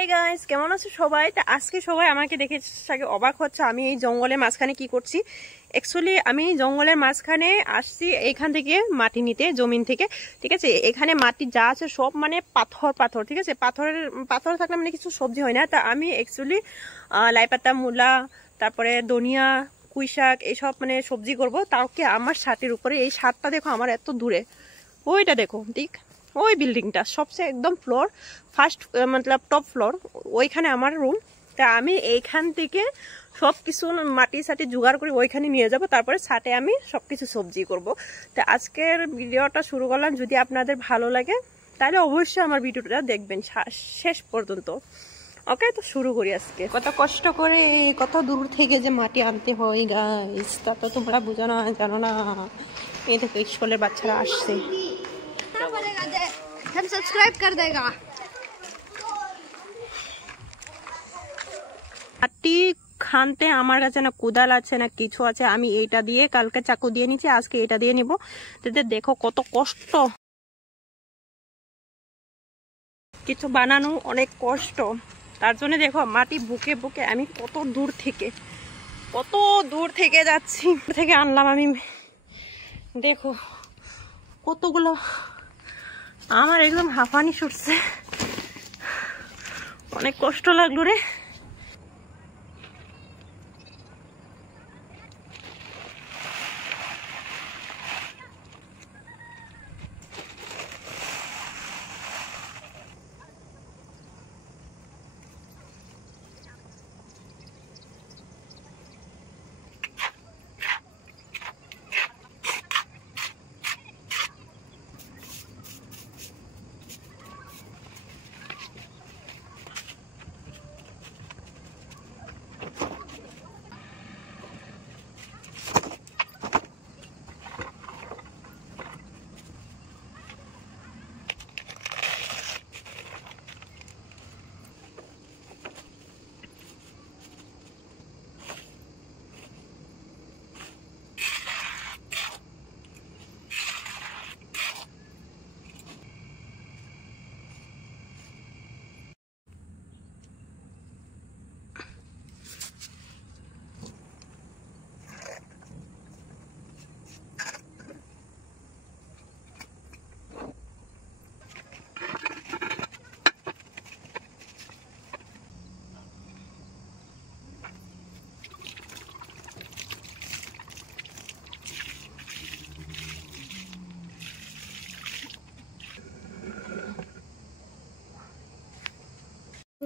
Hey guys, কেমন আছো সবাই? তা আজকে সবাই আমাকে দেখে অবাক হচ্ছে আমি এই জঙ্গলের মাঝখানে কি করছি। অ্যাকচুয়ালি আমি জঙ্গলের মাঝখানে আসছি এইখান থেকে মাটি নিতে, জমিন থেকে। ঠিক আছে, এখানে মাটি যা আছে সব মানে পাথর পাথর। ঠিক আছে, পাথর থাকলে মানে কিছু সবজি হয় না। তা আমি অ্যাকচুয়ালি লাই পাতা, মূলা, তারপরে ধনিয়া, পুঁই শাক এইসব মানে সবজি করবো। তাও কি আমার ছাদের উপরে, এই ছাদটা দেখো আমার এত দূরে, ওইটা দেখো ঠিক ওই বিল্ডিংটা সবচেয়ে একদম ফ্লোর ফার্স্ট মতলব টপ ফ্লোর, ওইখানে আমার রুম। তা আমি এইখান থেকে সব কিছু মাটি সাটি জোগাড় করে ওইখানে নিয়ে যাব, তারপরে ছাটে আমি সব কিছু সবজি করব। তা আজকের ভিডিওটা শুরু করলাম, যদি আপনাদের ভালো লাগে তাহলে অবশ্যই আমার ভিডিওটা দেখবেন শেষ পর্যন্ত। ওকে, তো শুরু করি। আজকে কত কষ্ট করে কত দূর থেকে যে মাটি আনতে হয় গাইস, তা তো তোমরা বুঝো না, জানো না। এই দেখো স্কুলের বাচ্চারা আসছে। हम सब्सक्राइब कर देगा। মাটি খানতে আমার কাছে না কোদাল আছে না কিছু আছে, আমি এইটা দিয়ে কালকে চাকু দিয়ে নিচ্ছি, আজকে এটা দিয়ে নিব। দেখো কত কষ্ট, কিছু বানানো অনেক কষ্ট। তার জন্য দেখো মাটি বুকে বুকে আমি কত দূর থেকে যাচ্ছি, থেকে আনলাম আমি। দেখো কতগুলো, আমার একদম হাঁফানি ছুটছে, অনেক কষ্ট লাগলো রে।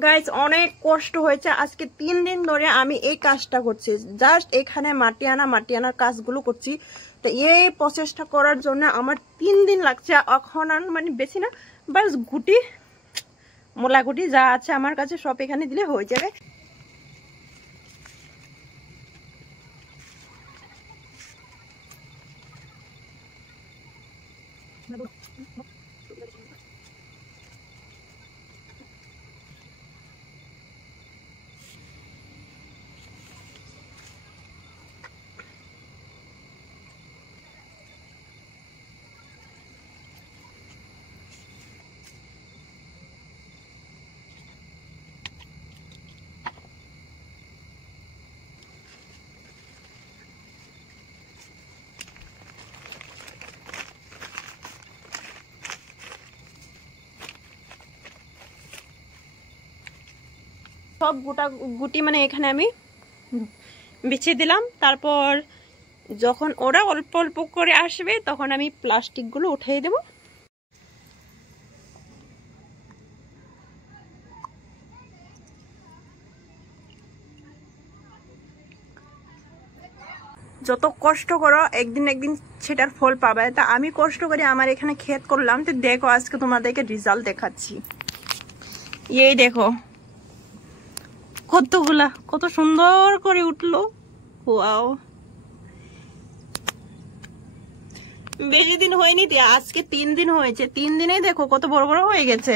গাইজ অনেক কষ্ট হয়েছে, আজকে 3 দিন ধরে আমি এই কাজটা করছি। জাস্ট এখানে মাটি আনার কাজগুলো করছি। তো এই প্রসেসটা করার জন্য আমার 3 দিন লাগছে। এখন আর মানে বেশি না, বাস মোলা গুটি যা আছে আমার কাছে সব এখানে দিলে হয়ে যাবে। সব গুটি মানে এখানে আমি বিছিয়ে দিলাম। তারপর যখন ওরা অল্প অল্প করে আসবে তখন আমি প্লাস্টিকগুলো উঠিয়ে দেব। যত কষ্ট করো একদিন সেটার ফল পাবে। তা আমি কষ্ট করে আমার এখানে ক্ষেত করলাম, তো দেখো আজকে তোমাদেরকে রেজাল্ট দেখাচ্ছি। এই দেখো কতগুলা, কত সুন্দর করে উঠলো। ওয়াও, বেশি দিন হয়নি, আজকে 3 দিন হয়েছে। 3 দিনেই দেখো কত বড় বড় হয়ে গেছে।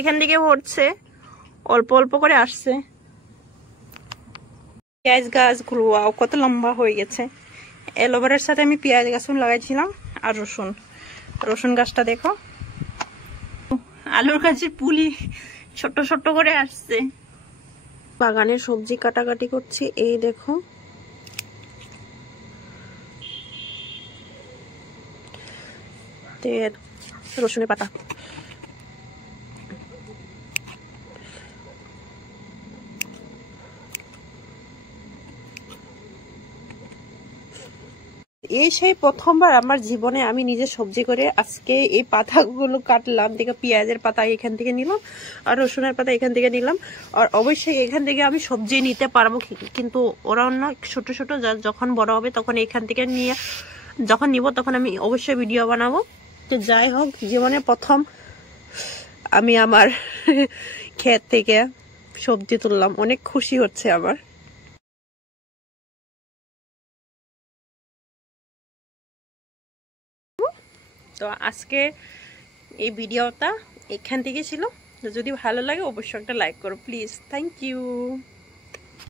এখান থেকে হচ্ছে অল্প অল্প করে আসছে। পেঁয়াজ গাছগুলো ওয়াও কত লম্বা হয়ে গেছে। এলোভেরার সাথে আমি পেঁয়াজ গাছ লাগাইছিলাম আর রসুন গাছটা দেখো। আলুর গাছের পুলি ছোট ছোট করে আসছে। বাগানের সবজি কাটাকাটি করছি, এই দেখো রসুনের পাতা। এই সেই প্রথমবার আমার জীবনে আমি নিজে সবজি করে আজকে এই পাতাগুলো কাটলাম। দেখো পেঁয়াজের পাতা এখান থেকে নিলাম আর রসুনের পাতা এখান থেকে নিলাম। আর অবশ্যই এখান থেকে আমি সবজি নিতে পারবো, কিন্তু ওরা অন্য ছোট ছোট যখন বড় হবে তখন এখান থেকে নিয়ে যখন নিব তখন আমি অবশ্যই ভিডিও বানাবো। তো যাই হোক, জীবনে প্রথম আমি আমার ক্ষেত থেকে সবজি তুললাম, অনেক খুশি হচ্ছে আমার। তো আজকে এই ভিডিওটা এখান থেকে ছিল। যদি ভালো লাগে অবশ্যই একটা লাইক করো প্লিজ। Thank you.